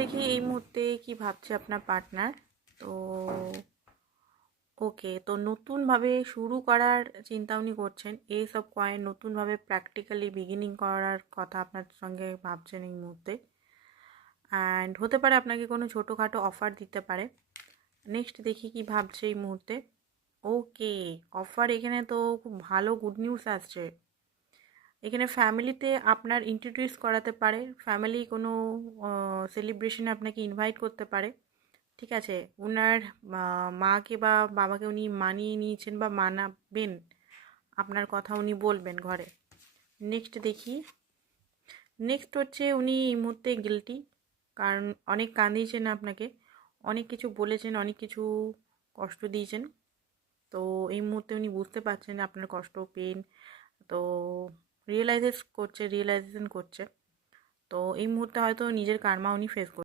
দেখি এই মুহূর্তে কি ভাবছে আপনার পার্টনার। তো ওকে, তো নতুনভাবে শুরু করার চিন্তা উনি করছেন, এইসব কয়েন নতুনভাবে প্র্যাকটিক্যালি বিগিনিং করার কথা আপনার সঙ্গে ভাবছেন এই মুহূর্তে। অ্যান্ড হতে পারে আপনাকে কোনো ছোটোখাটো অফার দিতে পারে। নেক্সট দেখি কি ভাবছে এই মুহূর্তে। ওকে, অফার এখানে তো খুব ভালো গুড নিউজ আসছে। এখানে ফ্যামিলিতে আপনার ইন্ট্রোডিউস করাতে পারে, ফ্যামিলি কোনো সেলিব্রেশনে আপনাকে ইনভাইট করতে পারে। ঠিক আছে, ওনার মাকে বা বাবাকে উনি মানিয়ে নিয়েছেন বা মানাবেন, আপনার কথা উনি বলবেন ঘরে। নেক্সট দেখি। নেক্সট হচ্ছে উনি এই মুহূর্তে গিল্টি, কারণ অনেক কাঁদিয়েছেন আপনাকে, অনেক কিছু বলেছেন, অনেক কিছু কষ্ট দিয়েছেন। তো এই মুহূর্তে উনি বুঝতে পারছেন আপনার কষ্ট, পেন। তো রিয়েলাইজেশন করছে। তো এই মুহূর্তে হয়তো নিজের কার্মা উনি ফেস করছেন।